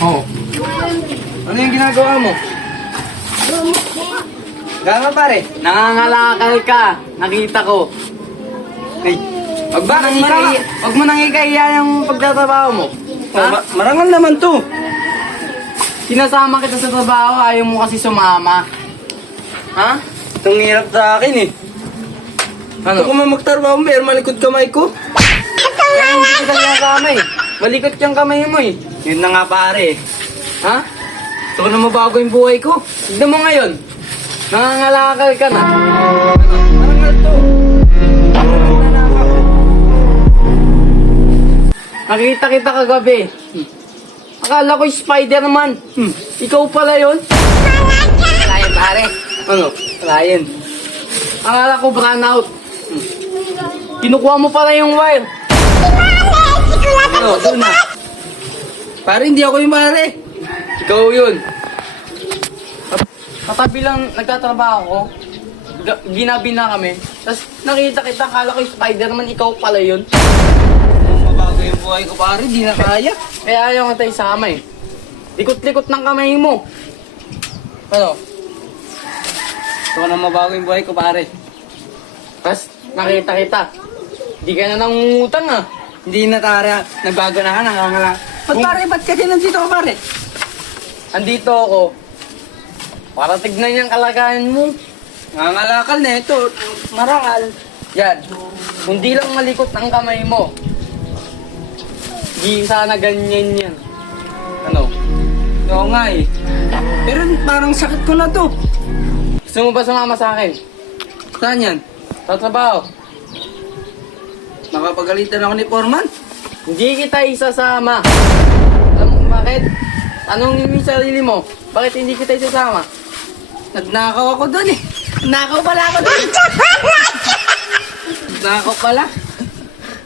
Oh. Ano yung ginagawa mo? Gano'n pare? Nangangalakal ka. Nakita ko. Ay, Wag mo nang ikahiya yung pagtatrabaho mo. Ha? marangal naman to. Sinasama kita sa trabaho, ayaw mo kasi sumama. Ha? Itong hirap sa akin eh. Ano? Kung magtrabaho mo, pero malikod kamay ko. Kaya hindi kita sinasama eh. Malikot yung kamay mo eh. Yun na nga pare. Ha? Gusto ko na mabago yung buhay ko. Tignan mo ngayon. Nangangalakal ka na. Marangal to. Nakita kita kagabi. Akala ko yung Spider-Man. Ikaw pala yun? Wala yan pare. Ano? Wala yan. Akala ko brownout. Kinukuha mo pala yung wire. Ano, doon na. Pare, hindi ako yung pare. Ikaw yun. Katabi lang nagtatrabaho ko. Ginabi na kami. Tapos nakita kita, akala ko yung Spider-Man, ikaw pala yun. Kung mabago yung buhay ko pare, di na kaya. Kaya ayaw nga tayo sama eh. Likot-likot ng kamay mo. Ano? Gusto ko na mabago yung buhay ko pare. Tapos nakita kita. Di ka na nangungutang ah. Hindi na tara, nagbago na ka, nangangala. Ba't pare, ba't kasi nandito ka pare? Andito ako. Para tignan yung kalagayan mo. Nangangalakal na ito, marangal. Yan. Kundi lang malikot ang kamay mo. Di sana ganyan yan. Ano? Oo nga eh. Pero parang sakit ko na to. Gusto mo ba sumama sa akin? Saan yan? Sa trabaho? Nakapagalitan ako ni Foreman. Hindi kita isasama. Alam mo bakit? Tanongin mo yung sarili mo. Bakit hindi kita isasama? Nagnakaw ako doon eh. Nakaw pala ako doon. Nakaw pala.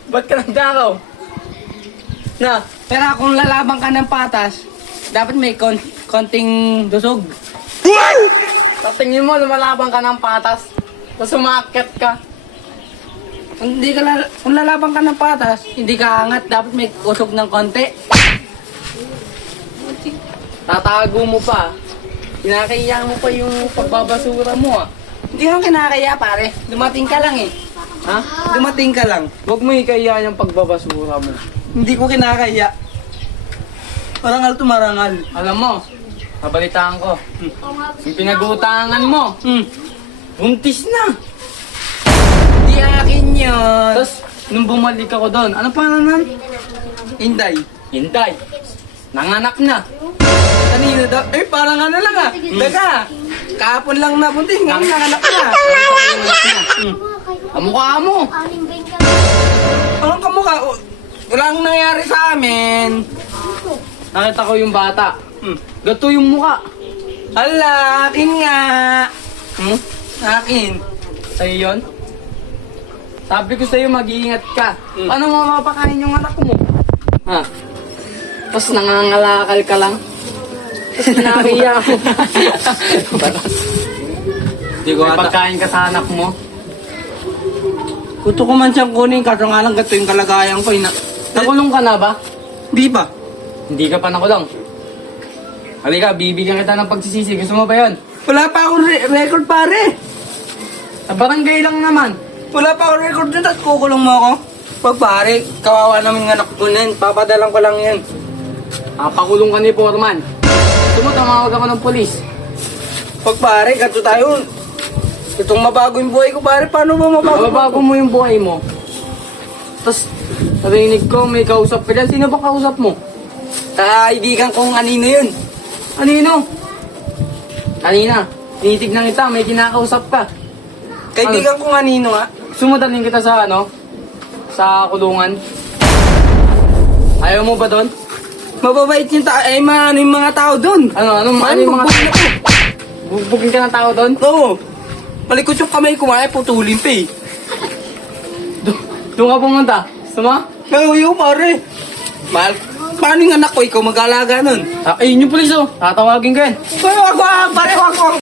Ba't ka nagdakaw? Na? Pero kung lalaban ka ng patas, dapat may konting dusog. Sa tingin mo, lumalabang ka ng patas. Tapos umakyat ka. Kung lalaban ka ng patas, hindi ka angat, dapat may usog ng konti. Tatago mo pa. Kinakaiya mo pa yung pagbabasura mo ah. Hindi ako kinakaya pare. Dumating ka lang eh. Ha? Dumating ka lang. Huwag mo ikaiya yung pagbabasura mo. Hindi ko kinakaya. Marangal to marangal. Alam mo, nabalitaan ko. Yung pinag-uutangan mo, buntis na. Hindi akin yun. Tapos, nung bumalik ako doon, ano pangalan? Inday. Hinday. Nanganak na. Kanina daw? Eh, parang ano lang ah. Teka, kahapon lang nabuntis. Ngayon nanganak na. Kamukha mo. Anong kamukha? Walang nangyari sa amin. Nakita ko yung bata. Gato yung mukha. Hala, akin nga. Akin. Sa'yo yun? Sabi ko sa'yo, mag-iingat ka. Paano mo mapapakain yung anak mo? Ha? Tapos nangangalakal ka lang. Tapos nakakaiya mo. Hindi ko May ata. pagkain ka sa anak mo. Gusto ko man siyang kunin, kaso nga lang gato yung kalagayan ko. Nakulong ka na ba? Di ba? Hindi ka pa nakulong. Halika, bibigyan kita ng pagsisisi. Gusto mo ba yun? Wala pa akong record pare. Sa barangay lang naman. Wala pa akong record dun at kukulong mo ako. Pag pare, kawawa namin ng anak ko na yun. Papadalang ko lang yan. Pakulong ka ni Foreman. Gusto mo, tumawag ako ng polis. Pag pare, gato tayo. Itong mabago yung buhay ko pare, paano ba mabago? Babago mo yung buhay mo. Tapos, narinig ko, may kausap ka dyan. Sino ba kausap mo? Kaibigan kong anino yun. Kanino? Kanina. Tinitignan kita, may kinakausap ka. Kaibigan kong anino nga. Sumadaling kita sa ano? Sa kulungan. Ayaw mo ba doon? Mababait yung yung mga tao doon. Ano yung mga... Bugbugin ka ng tao doon? Oo. Malikot yung kamay ko, ay putulin pa eh. Doon ka pumunta. Sama? Ngayon pare. Mahal, paano yung anak ko, ikaw mag-alaga nun? Ayun yung pulis oh. Tatawagin ka yan. Wag, pare, wag.